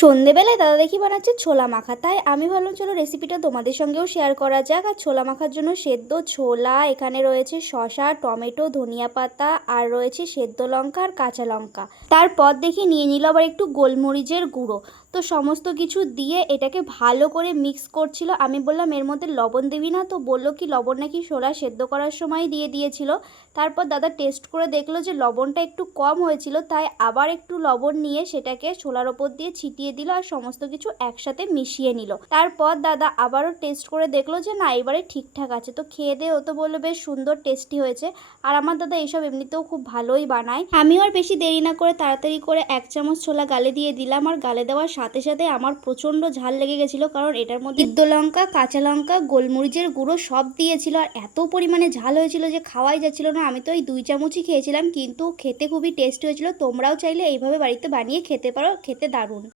সন্ধেবেলায় দাদা দেখি বানাচ্ছে ছোলা মাখা, তাই আমি ভাবলাম চলো রেসিপিটা তোমাদের সঙ্গেও শেয়ার করা যাক। আর ছোলা মাখার জন্য সেদ্ধ ছোলা, এখানে রয়েছে শসা, টমেটো, ধনিয়া পাতা, আর রয়েছে সেদ্ধ লঙ্কা আর কাঁচা লঙ্কা। তারপর দেখি নিয়ে নিল আবার একটু গোলমরিচের গুঁড়ো। তো সমস্ত কিছু দিয়ে এটাকে ভালো করে মিক্স করছিল। আমি বললাম এর মধ্যে লবণ দিবি না, তো বললো কি লবণ নাকি ছোলা সেদ্ধ করার সময় দিয়ে দিয়েছিল। তারপর দাদা টেস্ট করে দেখলো যে লবণটা একটু কম হয়েছিল, তাই আবার একটু লবণ নিয়ে সেটাকে ছোলার ওপর দিয়ে ছিটিয়ে দিল আর সমস্ত কিছু একসাথে মিশিয়ে নিল। তারপর দাদা আবারও টেস্ট করে দেখলো যে না এবারে ঠিকঠাক আছে। তো খেয়ে দিয়ে ও তো বললো বেশ সুন্দর টেস্টি হয়েছে। আর আমার দাদা এইসব এমনিতেও খুব ভালোই বানায়। আমিও আর বেশি দেরি না করে তাড়াতাড়ি করে 1 চামচ ছোলা গালে দিয়ে দিলাম। আর গালে দেওয়ার সাথে সাথে আমার প্রচণ্ড ঝাল লেগে গেছিলো, কারণ এটার মধ্যে সিদ্ধ লঙ্কা, কাঁচা লঙ্কা, গোলমরিচের গুঁড়ো সব দিয়েছিল। আর এত পরিমাণে ঝাল হয়েছিল যে খাওয়াই যাচ্ছিল না। আমি তো এই 2 চামচই খেয়েছিলাম, কিন্তু খেতে খুবই টেস্টি হয়েছিল। তোমরাও চাইলে এইভাবে বাড়িতে বানিয়ে খেতে পারো, খেতে দারুণ।